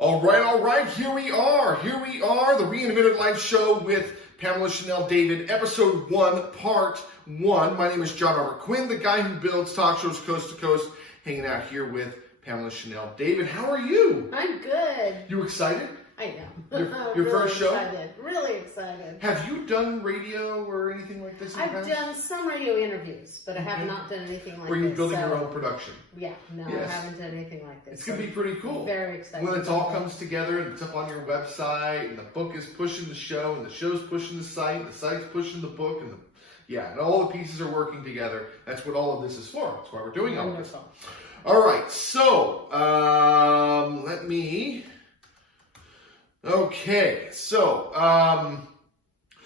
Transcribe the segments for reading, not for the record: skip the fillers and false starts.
All right, here we are, the Reinvented Life Show with Pamela Chanel David, episode 1, part 1. My name is John Robert Quinn, the guy who builds talk shows coast to coast, hanging out here with Pamela Chanel David. How are you? I'm good. You excited? I know. Your really first show? Excited. Really excited. Have you done radio or anything like this in the I've past? done some radio interviews, but I have not done anything like this. Were you building your own production? Yeah, no, Yes. I haven't done anything like this. It's going to be pretty cool. Very excited. When it all comes together and it's up on your website and the book is pushing the show and the show's pushing the site and the site's pushing the book and and all the pieces are working together. That's what all of this is for. That's why we're doing all of this. All right, so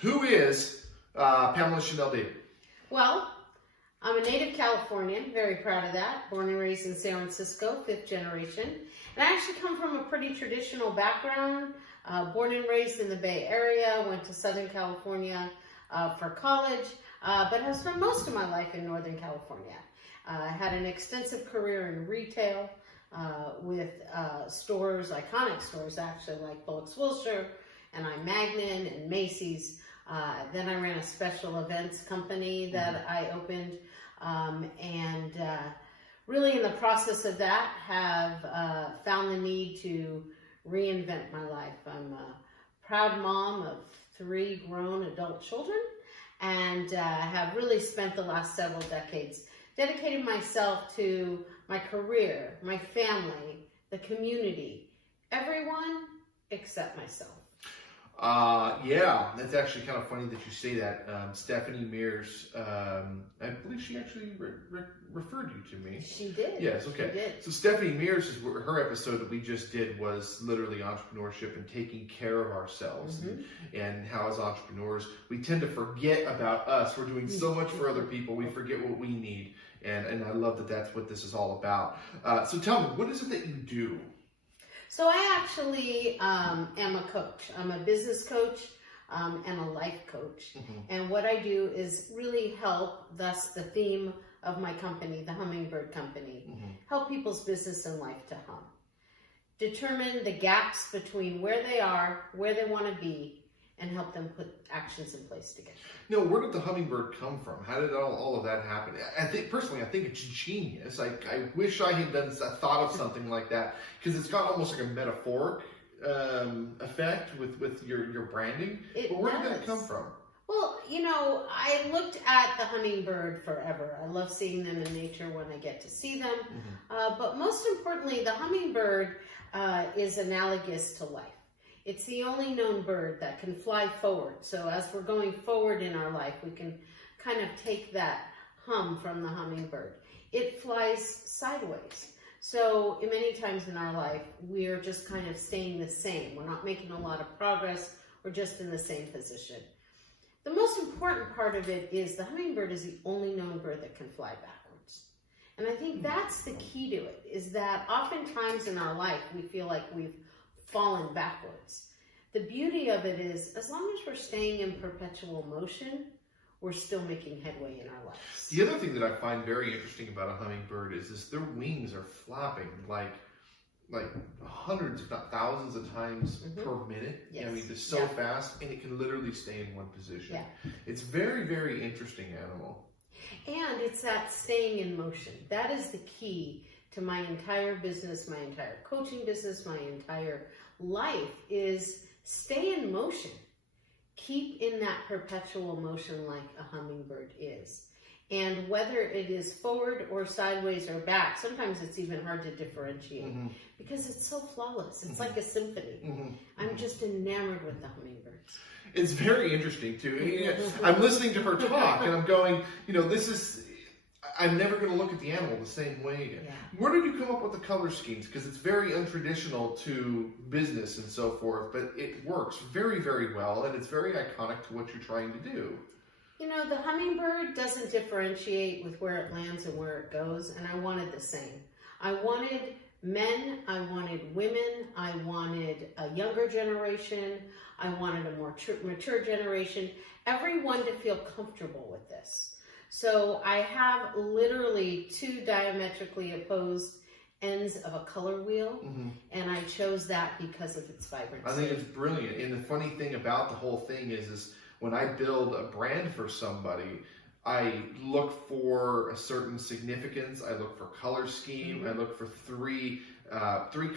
who is Pamela Chanel David? Well, I'm a native Californian, very proud of that. Born and raised in San Francisco, 5th generation. And I actually come from a pretty traditional background. Born and raised in the Bay Area, went to Southern California for college, but have spent most of my life in Northern California. I had an extensive career in retail with stores, iconic stores actually, like Bullocks Wilshire and I. Magnin and Macy's. Then I ran a special events company that I opened, and really in the process of that have found the need to reinvent my life. I'm a proud mom of 3 grown adult children, and have really spent the last several decades dedicating myself to my career, my family, the community, everyone except myself. Yeah, that's actually kind of funny that you say that. Stephanie Mears, I believe she actually referred you to me. She did. Yes, okay. She did. So Stephanie Mears, her episode that we just did was literally entrepreneurship and taking care of ourselves, and how as entrepreneurs, we tend to forget about us. We're doing so much for other people, we forget what we need. And I love that that's what this is all about. So tell me, what is it that you do? So I actually am a coach. I'm a business coach and a life coach. And what I do is really help, thus the theme of my company, the Hummingbird Company, help people's business and life to hum. Determine the gaps between where they are, where they want to be, and help them put actions in place to get there. Where did the hummingbird come from? How did all of that happen? I think it's genius. I wish I had thought of something like that, because it's got almost like a metaphoric effect with your branding. But where did that come from? Well, I looked at the hummingbird forever. I love seeing them in nature when I get to see them. But most importantly, the hummingbird is analogous to life. It's the only known bird that can fly forward. So as we're going forward in our life, we can kind of take that hum from the hummingbird. It flies sideways. So many times in our life, we're just kind of staying the same. We're not making a lot of progress. We're just in the same position. The most important part of it is the hummingbird is the only known bird that can fly backwards. And I think that's the key to it, is that oftentimes in our life, we feel like we've fallen backwards. The beauty of it is, as long as we're staying in perpetual motion, we're still making headway in our lives. The other thing that I find very interesting about a hummingbird is their wings are flapping like hundreds, if not thousands of times per minute. Yes. I mean, it's so fast, and it can literally stay in one position. Yeah. It's very, very interesting animal. And it's that staying in motion. That is the key to my entire business, my entire coaching business, my entire life, is stay in motion. Keep in that perpetual motion like a hummingbird is. And whether it is forward or sideways or back, sometimes it's even hard to differentiate because it's so flawless. It's like a symphony. I'm just enamored with the hummingbirds. It's very interesting too. I'm listening to her talk and I'm going, I'm never going to look at the animal the same way again. Yeah. Where did you come up with the color schemes? Because it's very untraditional to business and so forth, but it works very, very well, and it's very iconic to what you're trying to do. The hummingbird doesn't differentiate with where it lands and where it goes, and I wanted the same. I wanted men, I wanted women, I wanted a younger generation, I wanted a more mature generation, everyone to feel comfortable with this. So I have literally 2 diametrically opposed ends of a color wheel, and I chose that because of its vibrancy. I think it's brilliant. And the funny thing about the whole thing is when I build a brand for somebody, I look for a certain significance. I look for color scheme. I look for three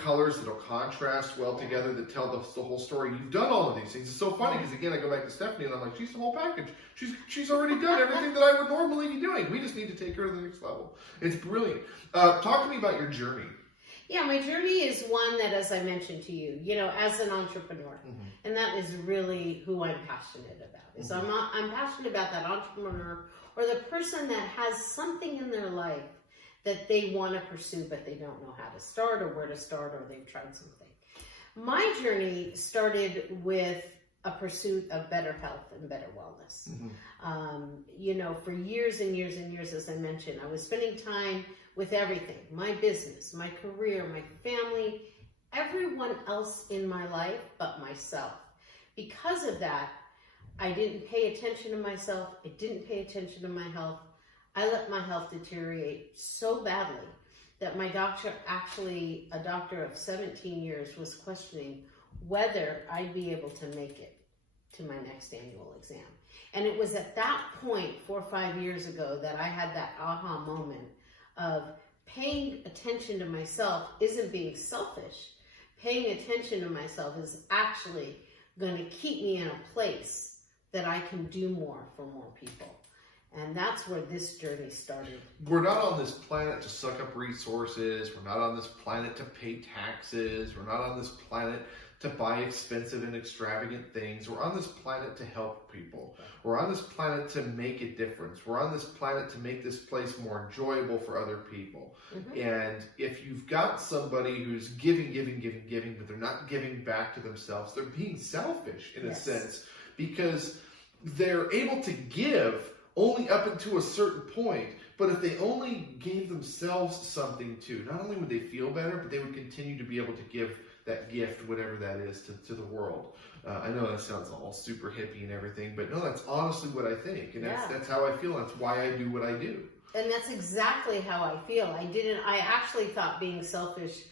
colors that'll contrast well together, that tell the whole story. You've done all of these things. It's so funny because, again, I go back to Stephanie and I'm like, she's the whole package. She's already done everything that I would normally be doing. We just need to take her to the next level. It's brilliant. Talk to me about your journey. Yeah, my journey is one that, as I mentioned to you, as an entrepreneur, and that is really who I'm passionate about. Is I'm passionate about that entrepreneur, or the person that has something in their life that they want to pursue, but they don't know how to start or where to start, or they've tried something. My journey started with a pursuit of better health and better wellness. For years and years and years, as I mentioned, I was spending time with everything, my business, my career, my family, everyone else in my life but myself. Because of that, I didn't pay attention to myself. I didn't pay attention to my health. I let my health deteriorate so badly that my doctor, actually a doctor of 17 years, was questioning whether I'd be able to make it to my next annual exam. And it was at that point, 4 or 5 years ago, that I had that aha moment of paying attention to myself isn't being selfish. Paying attention to myself is actually going to keep me in a place that I can do more for more people. And that's where this journey started. We're not on this planet to suck up resources. We're not on this planet to pay taxes. We're not on this planet to buy expensive and extravagant things. We're on this planet to help people. We're on this planet to make a difference. We're on this planet to make this place more enjoyable for other people. And if you've got somebody who's giving, but they're not giving back to themselves, they're being selfish in a sense, because they're able to give only up until a certain point. But if they only gave themselves something too, not only would they feel better, but they would continue to be able to give that gift, whatever that is, to the world. I know that sounds all super hippie and everything, but no, that's honestly what I think. And that's how I feel. That's why I do what I do. And that's exactly how I feel. I actually thought being selfish,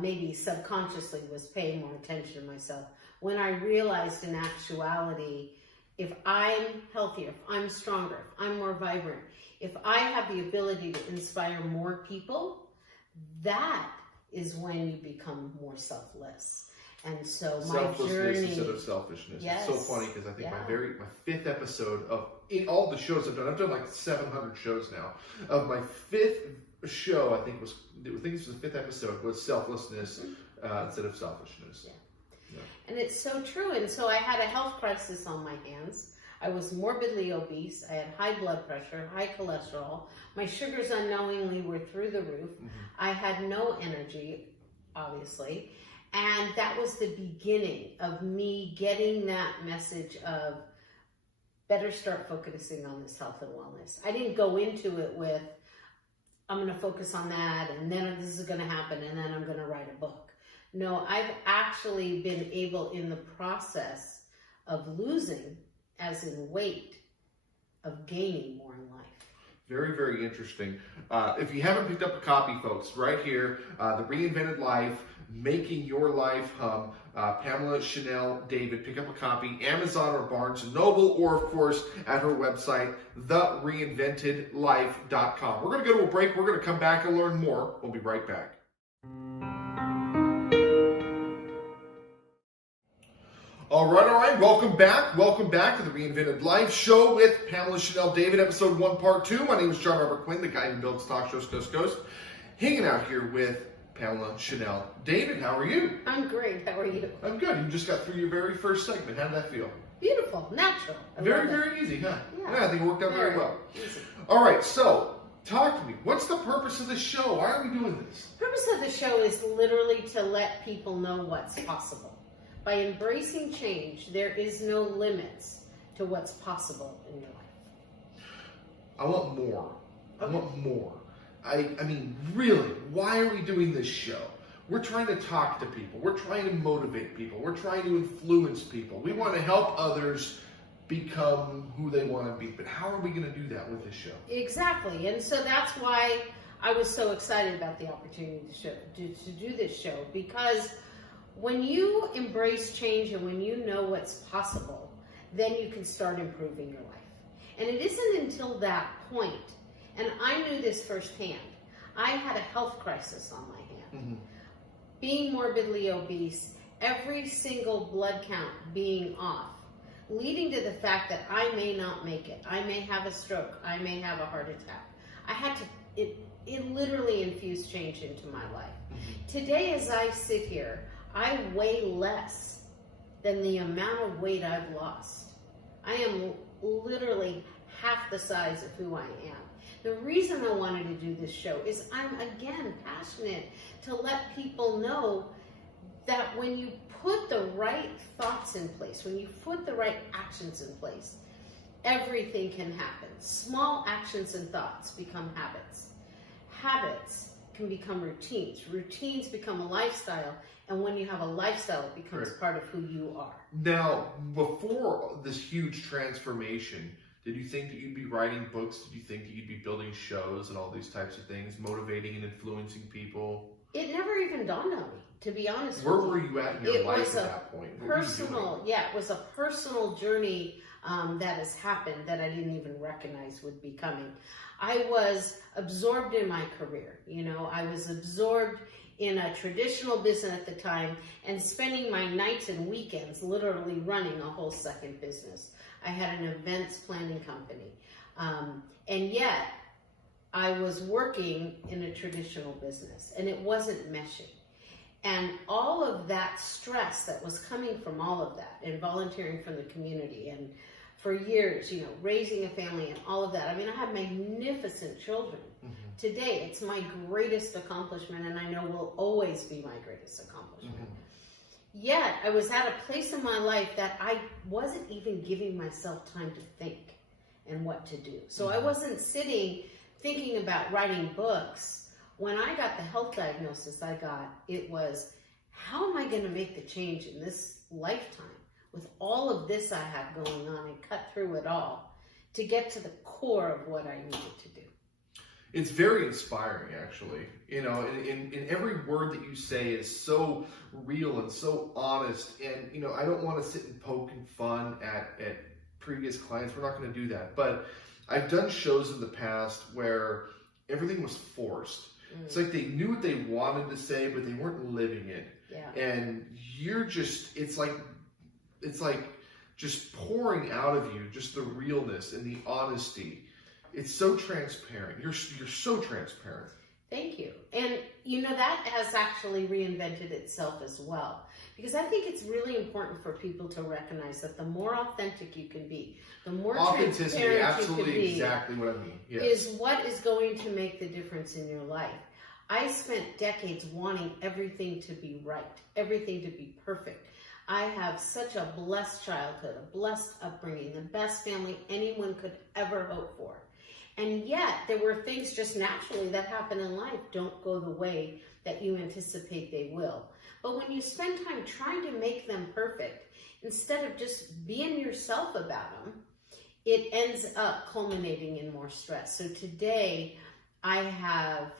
maybe subconsciously, was paying more attention to myself. When I realized in actuality, if I'm healthier, if I'm stronger, if I'm more vibrant, if I have the ability to inspire more people, that is when you become more selfless. And so my journey, instead of selfishness. Yes. It's so funny because I think my 5th episode of all the shows I've done like 700 shows now. Of my 5th show, I think this was the 5th episode, was selflessness instead of selfishness. Yeah. And it's so true. And so I had a health crisis on my hands. I was morbidly obese. I had high blood pressure, high cholesterol. My sugars unknowingly were through the roof. I had no energy, obviously. And that was the beginning of me getting that message of better start focusing on this health and wellness. I didn't go into it with, I'm going to focus on that, and then this is going to happen, and then I'm going to write a book. No, I've actually been able, in the process of losing, as in weight, of gaining more in life. Very, very interesting. If you haven't picked up a copy, folks, right here, The Reinvented Life, Making Your Life Hum, Pamela Chanel David. Pick up a copy, Amazon or Barnes & Noble, or of course at her website, thereinventedlife.com. We're going to go to a break. We're going to come back and learn more. We'll be right back. All right. Welcome back to the Reinvented Life Show with Pamela Chanel David, episode 1, part 2. My name is John Robert Quinn, the guy who builds talk shows coast to coast. Hanging out here with Pamela Chanel David. How are you? I'm great. How are you? I'm good. You just got through your very first segment. How did that feel? Beautiful. Natural. Very easy, huh? Yeah, I think it worked out very well. Easy. All right, so talk to me. What's the purpose of the show? Why are we doing this? The purpose of the show is literally to let people know what's possible. By embracing change, there is no limits to what's possible in your life. I want more. Okay. I want more. I mean, really, why are we doing this show? We're trying to talk to people. We're trying to motivate people. We're trying to influence people. We want to help others become who they want to be. But how are we going to do that with this show? Exactly. And so that's why I was so excited about the opportunity to do this show, because when you embrace change and when you know what's possible, then you can start improving your life. And it isn't until that point, and I knew this firsthand, I had a health crisis on my hand. Mm-hmm. Being morbidly obese, every single blood count being off, leading to the fact that I may not make it. I may have a stroke. I may have a heart attack. I had to, it literally infused change into my life. Mm-hmm. Today, as I sit here, I weigh less than the amount of weight I've lost. I am literally half the size of who I am. The reason I wanted to do this show is I'm, again, passionate to let people know that when you put the right thoughts in place, when you put the right actions in place, everything can happen. Small actions and thoughts become habits. Habits can become routines. Routines become a lifestyle. And when you have a lifestyle, it becomes part of who you are. Now, before this huge transformation, did you think that you'd be writing books? Did you think that you'd be building shows and all these types of things, motivating and influencing people? It never even dawned on me, to be honest Where with you. were you at in your life at that point? It was a personal journey that has happened that I didn't even recognize would be coming. I was absorbed in my career. You know, I was absorbed in a traditional business at the time and spending my nights and weekends literally running a whole second business. I had an events planning company. And yet, I was working in a traditional business, and it wasn't meshing. And all of that stress that was coming from all of that, and volunteering from the community, and for years, you know, raising a family and all of that. I mean, I have magnificent children. Mm-hmm. Today, it's my greatest accomplishment, and I know will always be my greatest accomplishment. Mm-hmm. Yet, I was at a place in my life that I wasn't even giving myself time to think and what to do. So I wasn't sitting thinking about writing books. When I got the health diagnosis I got, it was, how am I going to make the change in this lifetime with all of this I have going on, and cut through it all to get to the core of what I needed to do? It's very inspiring, actually. You know, in every word that you say is so real and so honest. And, you know, I don't want to sit and poke and fun at previous clients. We're not going to do that. But I've done shows in the past where everything was forced. It's like they knew what they wanted to say, but they weren't living it. Yeah. And you're just, it's like just pouring out of you just the realness and the honesty. It's so transparent. You're so transparent. Thank you. And, you know, that has actually reinvented itself as well. Because I think it's really important for people to recognize that the more authentic you can be, the more transparent absolutely, you can be, exactly what I mean. Yes. Is what is going to make the difference in your life. I spent decades wanting everything to be right, everything to be perfect. I have such a blessed childhood, a blessed upbringing, the best family anyone could ever hope for. And yet, there were things just naturally that happen in life don't go the way that you anticipate they will. But when you spend time trying to make them perfect, instead of just being yourself about them, it ends up culminating in more stress. So today, I have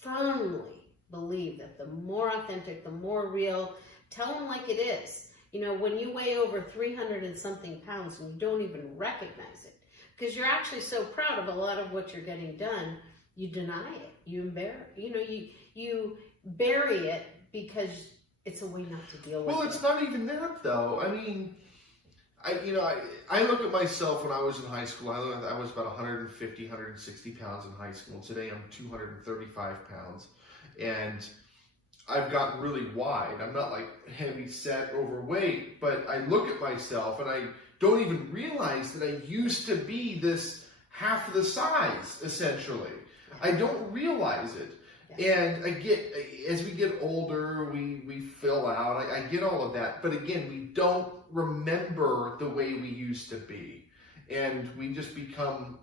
firmly believed that the more authentic, the more real, tell them like it is. You know, when you weigh over 300 and something pounds and you don't even recognize it, because you're actually so proud of a lot of what you're getting done, you deny it, you embarrass, you know, you bury it because it's a way not to deal with it. Well, it's not even that, though. I mean, I look at myself when I was in high school. I was about 150, 160 pounds in high school. Today I'm 235 pounds. And I've gotten really wide. I'm not like heavy set, overweight, but I look at myself and I don't even realize that I used to be this half the size, essentially. I don't realize it. And as we get older, we fill out. I get all of that. But again, we don't remember the way we used to be. And we just become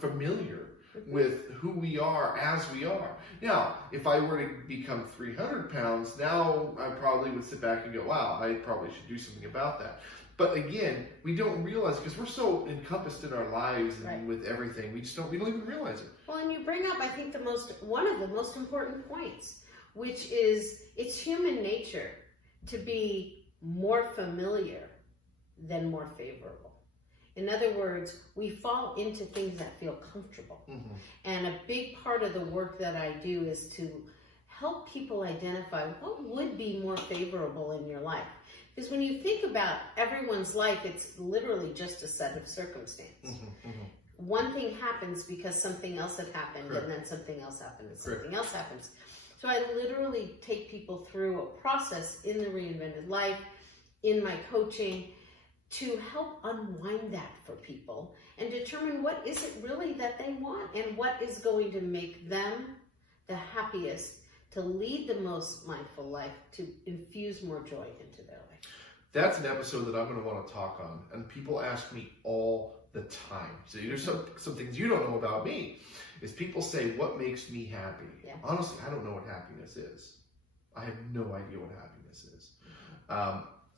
familiar with who we are as we are. Now, if I were to become 300 pounds, now I probably would sit back and go, wow, I probably should do something about that. But again, we don't realize, because we're so encompassed in our lives and Right. with everything, we don't even realize it. Well, and you bring up, I think, one of the most important points, which is it's human nature to be more familiar than more favorable. In other words, we fall into things that feel comfortable. Mm-hmm. And a big part of the work that I do is to help people identify what would be more favorable in your life. Because when you think about everyone's life, it's literally just a set of circumstances. Mm-hmm. Mm-hmm. One thing happens because something else had happened, Correct. and then something else happened, and Correct. something else happens. So I literally take people through a process in the Reinvented Life, in my coaching, to help unwind that for people and determine what is it really that they want and what is going to make them the happiest, to lead the most mindful life, to infuse more joy into their life. That's an episode that I'm going to want to talk on. And people ask me all the time. So there's some things you don't know about me, is people say, what makes me happy? Yeah. Honestly, I don't know what happiness is. I have no idea what happiness is.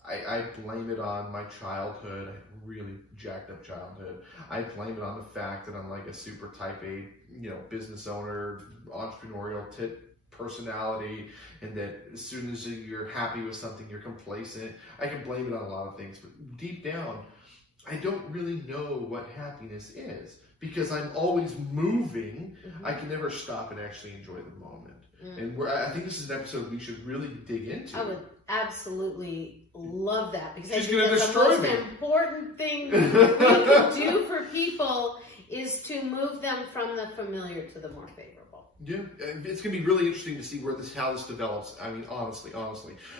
I blame it on my childhood. I had a really jacked up childhood. I blame it on the fact that I'm like a super type A, business owner, entrepreneurial personality, and that as soon as you're happy with something, you're complacent. I can blame it on a lot of things, but deep down, I don't really know what happiness is, because I'm always moving. Mm-hmm. I can never stop and actually enjoy the moment. Mm-hmm. And I think this is an episode we should really dig into. I would absolutely love that, because She's I think gonna that's the destroy most me. important thing we can do for people is to move them from the familiar to the more favorable. Yeah, it's going to be really interesting to see how this develops. I mean, honestly.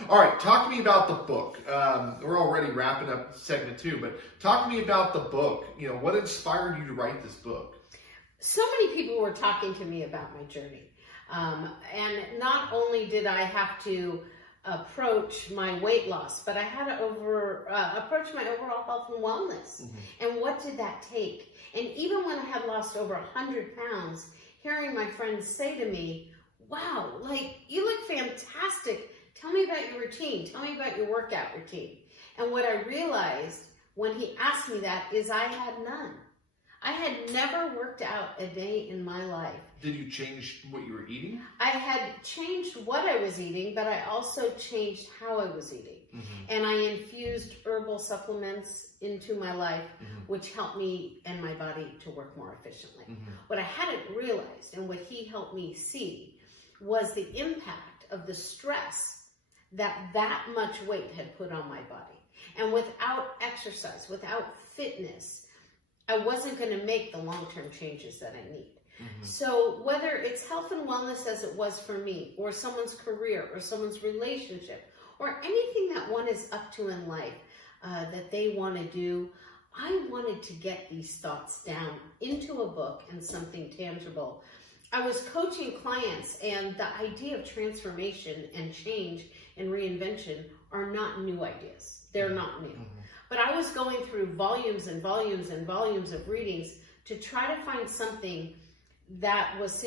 All right, talk to me about the book. We're already wrapping up segment 2, but talk to me about the book. What inspired you to write this book? So many people were talking to me about my journey. And not only did I have to approach my weight loss, but I had to approach my overall health and wellness. Mm-hmm. And what did that take? And even when I had lost over 100 pounds, hearing my friends say to me, wow, you look fantastic. Tell me about your routine. Tell me about your workout routine. And what I realized when he asked me that is I had none. I had never worked out a day in my life. Did you change what you were eating? I had changed what I was eating, but I also changed how I was eating. Mm-hmm. And I infused herbal supplements into my life, mm-hmm. which helped me and my body to work more efficiently. Mm-hmm. What I hadn't realized, and what he helped me see, was the impact of the stress that much weight had put on my body. And without exercise, without fitness, I wasn't going to make the long-term changes that I need. Mm-hmm. So whether it's health and wellness as it was for me, or someone's career, or someone's relationship, or anything that one is up to in life that they want to do, I wanted to get these thoughts down into a book and something tangible. I was coaching clients, and the idea of transformation and change and reinvention are not new ideas. They're not new. Mm-hmm. But I was going through volumes and volumes and volumes of readings to try to find something that was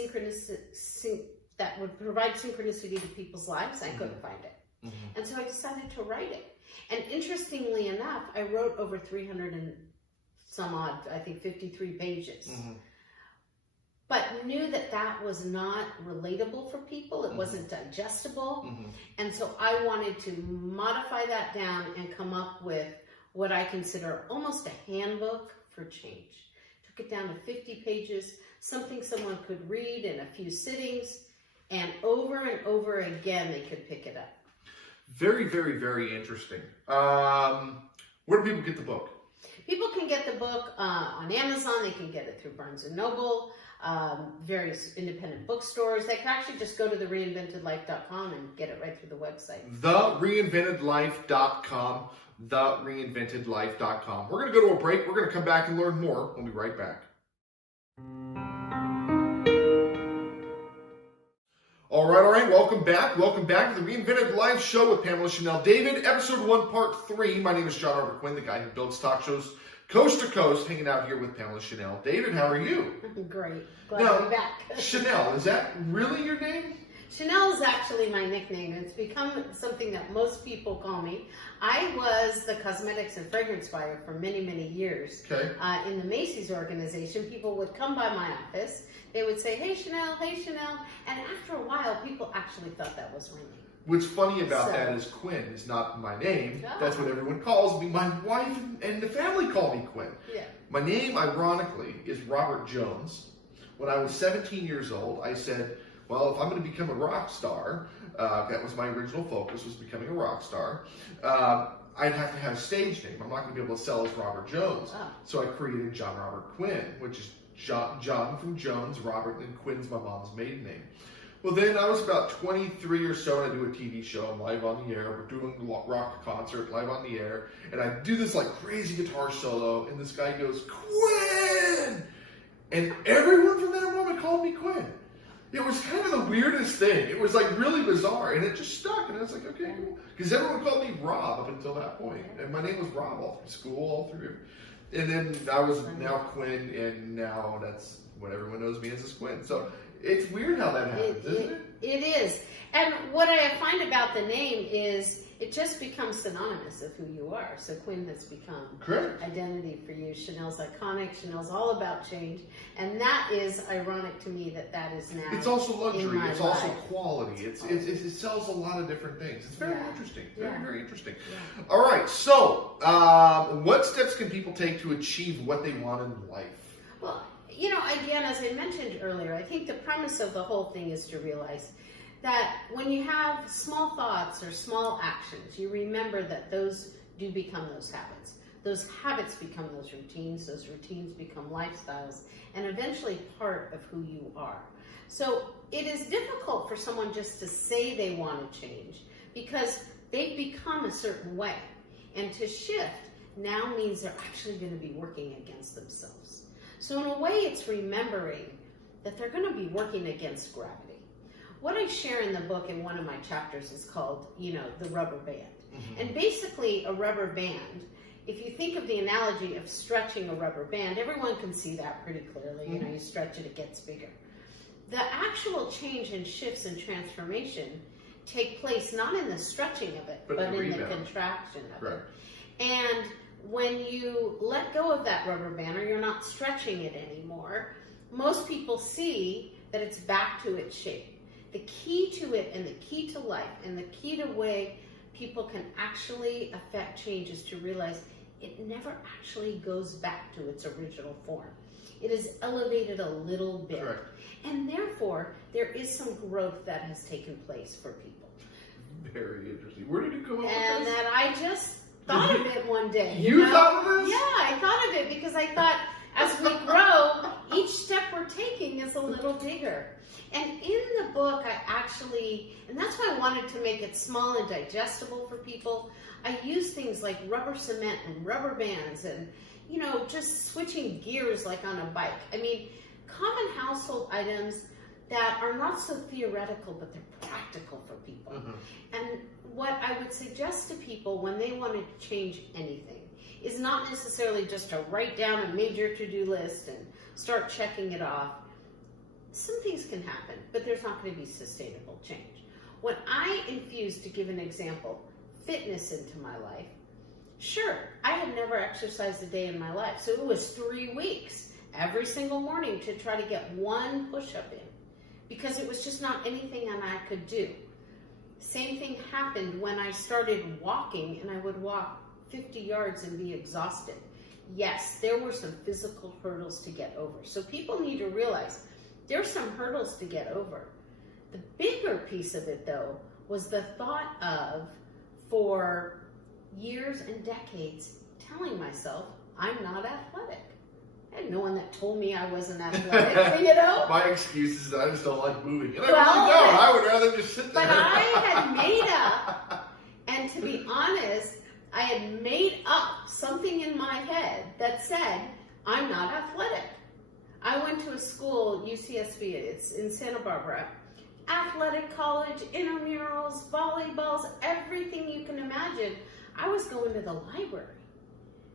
that would provide synchronicity to people's lives. I couldn't find it. Mm-hmm. And so I decided to write it. And interestingly enough, I wrote over 300 and some odd, I think 53 pages. Mm-hmm. But knew that was not relatable for people. It mm-hmm. wasn't digestible. Mm-hmm. And so I wanted to modify that down and come up with what I consider almost a handbook for change. Took it down to 50 pages, something someone could read in a few sittings, and over again they could pick it up. Very, very, very interesting. Where do people get the book? People can get the book on Amazon. They can get it through Barnes & Noble, various independent bookstores. They can actually just go to thereinventedlife.com and get it right through the website. Thereinventedlife.com. Thereinventedlife.com. We're going to go to a break. We're going to come back and learn more. We'll be right back. All right. Welcome back. Welcome back to the Reinvented Life Show with Pamela Chanel David, episode 1, part 3. My name is John Robert Quinn, the guy who builds talk shows coast to coast, hanging out here with Pamela Chanel David. How are you? Great. Glad to be back. Chanel, is that really your name? Chanel is actually my nickname. It's become something that most people call me. I was the cosmetics and fragrance buyer for many, many years. Okay. In the Macy's organization, people would come by my office. They would say, hey, Chanel, hey, Chanel. And after a while, people actually thought that was my name. What's funny about that is Quinn is not my name. Oh. That's what everyone calls me. My wife and the family call me Quinn. Yeah. My name, ironically, is Robert Jones. When I was 17 years old, I said, well, if I'm going to become a rock star, that was my original focus, was becoming a rock star, I'd have to have a stage name. I'm not going to be able to sell as Robert Jones. Oh. So I created John Robert Quinn, which is John from Jones, Robert, and Quinn's my mom's maiden name. Well, then I was about 23 or so, and I do a TV show. I'm live on the air. We're doing a rock concert live on the air, and I do this like crazy guitar solo, and this guy goes, Quinn! And everyone from that moment called me Quinn. It was kind of the weirdest thing. It was like really bizarre, and it just stuck, and I was like, okay, cool. Because everyone called me Rob up until that point, and my name was Rob all through school, all through. And then I was now Quinn, and now that's what everyone knows me as is Quinn. So it's weird how that happens, isn't it? It is. And what I find about the name is it just becomes synonymous of who you are. So Quinn has become Correct. Identity for you. Chanel's iconic. Chanel's all about change. And that is ironic to me that is now. It's also luxury. It's also life. quality. It sells a lot of different things. It's very interesting. Very interesting. Yeah. All right. So, what steps can people take to achieve what they want in life? Well, again, as I mentioned earlier, I think the premise of the whole thing is to realize that when you have small thoughts or small actions, you remember that those do become those habits. Those habits become those routines become lifestyles, and eventually part of who you are. So it is difficult for someone just to say they want to change because they've become a certain way. And to shift now means they're actually going to be working against themselves. So in a way, it's remembering that they're going to be working against gravity. What I share in the book in one of my chapters is called, the rubber band. Mm-hmm. And basically, a rubber band, if you think of the analogy of stretching a rubber band, everyone can see that pretty clearly. Mm-hmm. You stretch it, it gets bigger. The actual change and shifts and transformation take place not in the stretching of it, but in the contraction of it. And when you let go of that rubber band, or you're not stretching it anymore, most people see that it's back to its shape. The key to it, and the key to life, and the key to way people can actually affect change is to realize it never actually goes back to its original form. It is elevated a little bit. Correct. And therefore, there is some growth that has taken place for people. Very interesting. Where did you come up with this? And that I just thought of it one day. You thought of this? Yeah, I thought of it because I thought as we grow, each step we're taking is a little bigger. And in the book, and that's why I wanted to make it small and digestible for people, I use things like rubber cement and rubber bands and, just switching gears like on a bike. I mean, common household items that are not so theoretical, but they're practical for people. Mm-hmm. And what I would suggest to people when they want to change anything is not necessarily just to write down a major to-do list and start checking it off. Some things can happen, but there's not going to be sustainable change. When I infused, to give an example, fitness into my life, sure, I had never exercised a day in my life, so it was 3 weeks every single morning to try to get one push-up in, because it was just not anything that I could do. Same thing happened when I started walking, and I would walk 50 yards and be exhausted. Yes, there were some physical hurdles to get over. So people need to realize there's some hurdles to get over. The bigger piece of it, though, was the thought of, for years and decades, telling myself, I'm not athletic. I had no one that told me I wasn't athletic, My excuse is I just don't like moving. And I would rather just sit there. But I had made up, and to be honest, I had made up something in my head that said, I'm not athletic. I went to a school, UCSB, it's in Santa Barbara, athletic college, intramurals, volleyballs, everything you can imagine. I was going to the library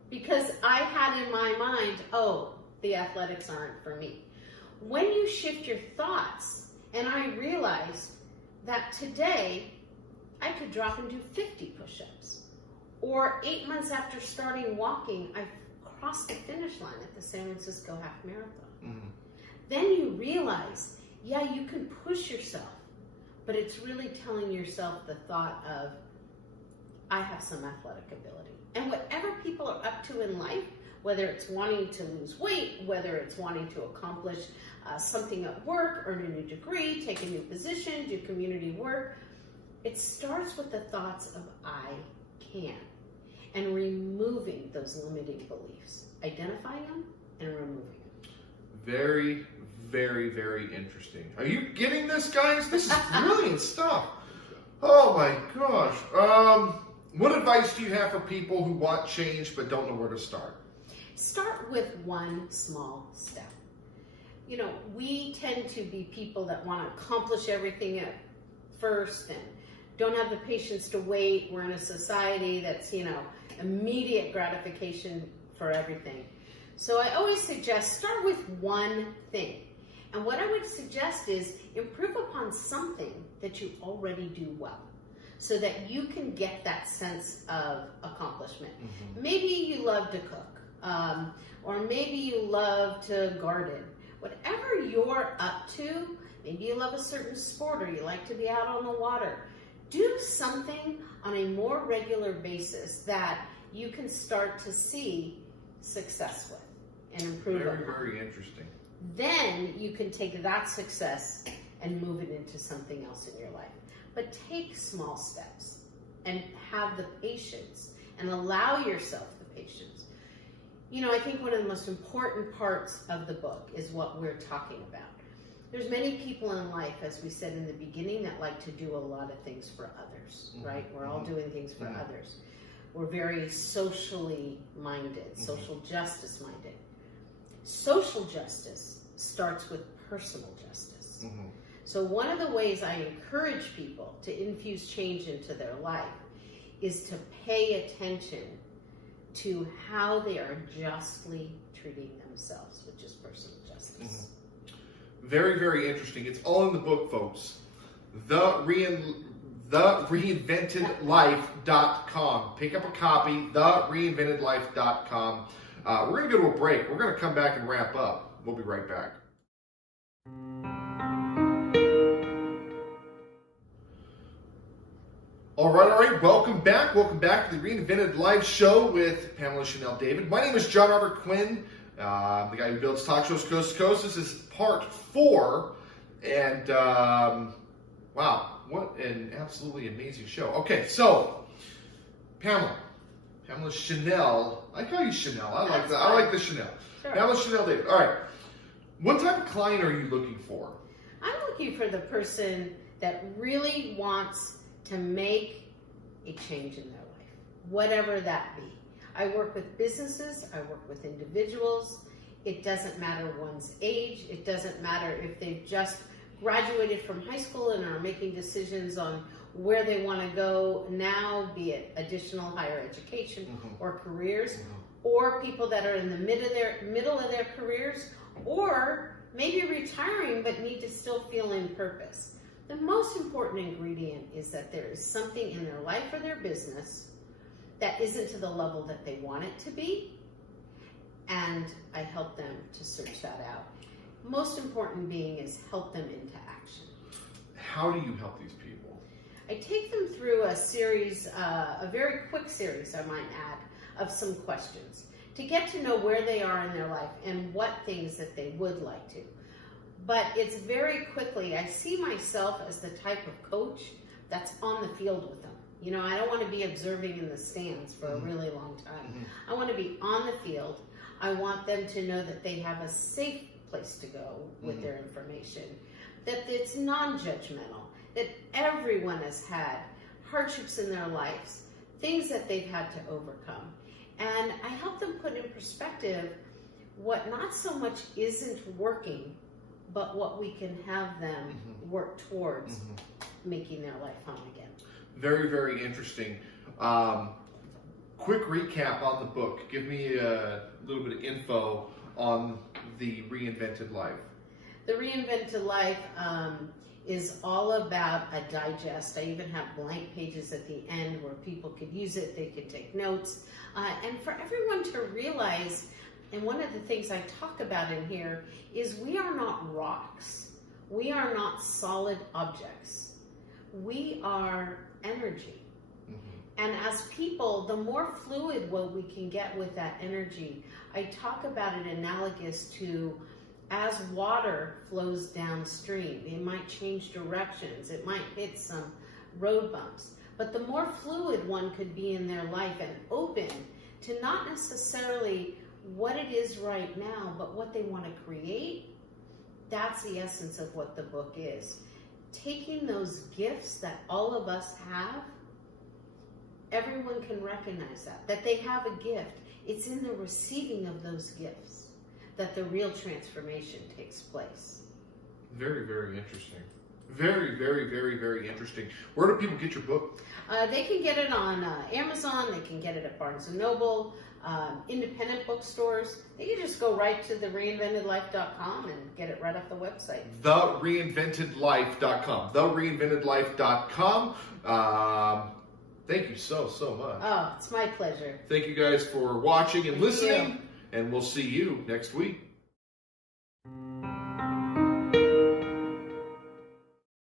because I had in my mind, the athletics aren't for me. When you shift your thoughts, and I realized that today I could drop and do 50 push-ups. Or 8 months after starting walking, I crossed the finish line at the San Francisco Half Marathon. Mm-hmm. Then you realize, yeah, you can push yourself, but it's really telling yourself the thought of, I have some athletic ability. And whatever people are up to in life, whether it's wanting to lose weight, whether it's wanting to accomplish something at work, earn a new degree, take a new position, do community work, it starts with the thoughts of I can, and removing those limiting beliefs, identifying them and removing them. Very, very, very interesting. Are you getting this, guys? This is brilliant stuff. Oh my gosh. What advice do you have for people who want change but don't know where to start? Start with one small step. You know, we tend to be people that want to accomplish everything at first and don't have the patience to wait. We're in a society that's, you know, immediate gratification for everything. So I always suggest start with one thing. And what I would suggest is improve upon something that you already do well, so that you can get that sense of accomplishment. Mm-hmm. Maybe you love to cook, or maybe you love to garden. Whatever you're up to, maybe you love a certain sport or you like to be out on the water. Do something on a more regular basis that you can start to see success with and improve on. Very, very interesting. Then you can take that success and move it into something else in your life. But take small steps and have the patience and allow yourself the patience. You know, I think one of the most important parts of the book is what we're talking about. There's many people in life, as we said in the beginning, that like to do a lot of things for others, right? We're all doing things for others. We're very socially minded, social justice minded. Social justice starts with personal justice. So one of the ways I encourage people to infuse change into their life is to pay attention to how they are justly treating themselves, which is personal justice. Very, very interesting. It's all in the book, folks. TheReinventedLife.com. Pick up a copy, TheReinventedLife.com. We're going to go to a break. We're going to come back and wrap up. We'll be right back. All right. Welcome back. Welcome back to the Reinvented Life Show with Pamela Chanel David. My name is John Robert Quinn, the guy who builds talk shows coast to coast. This is part 4, and wow, what an absolutely amazing show. Okay, so Pamela Chanel. I call you Chanel. I like that. I like the Chanel. Sure. Pamela Chanel David. All right. What type of client are you looking for? I'm looking for the person that really wants to make a change in their life, whatever that be. I work with businesses, I work with individuals. It doesn't matter one's age. It doesn't matter if they've just graduated from high school and are making decisions on where they want to go now, be it additional higher education or careers, or people that are in the middle of their careers, or maybe retiring but need to still feel in purpose. The most important ingredient is that there is something in their life or their business that isn't to the level that they want it to be, and I help them to search that out. Most important being is help them into action. How do you help these people? I take them through a series, a very quick series, I might add, of some questions to get to know where they are in their life and what things that they would like to. But it's very quickly, I see myself as the type of coach that's on the field with them. You know, I don't want to be observing in the stands for a really long time. I want to be on the field. I want them to know that they have a safe place to go with their information, that it's non-judgmental, that everyone has had hardships in their lives, things that they've had to overcome. And I help them put in perspective what not so much isn't working, but what we can have them work towards making their life home again. Very, very interesting. Quick recap on the book. Give me a little bit of info on the Reinvented Life. The Reinvented Life is all about a digest. I even have blank pages at the end where people could use it, they could take notes. And for everyone to realize, and one of the things I talk about in here is we are not rocks. We are not solid objects. We are energy. And as people, the more fluid what we can get with that energy, I talk about it analogous to as water flows downstream. It might change directions. It might hit some road bumps. But the more fluid one could be in their life and open to not necessarily what it is right now, but what they want to create, that's the essence of what the book is. Taking those gifts that all of us have, everyone can recognize that they have a gift. It's in the receiving of those gifts that the real transformation takes place. Very, very interesting. Very, very, very, very interesting. Where do people get your book? They can get it on Amazon. They can get it at Barnes & Noble, independent bookstores. They can just go right to thereinventedlife.com and get it right off the website. Thereinventedlife.com. Thereinventedlife.com. Thank you so much. Oh, it's my pleasure. Thank you guys for watching and listening, and we'll see you next week.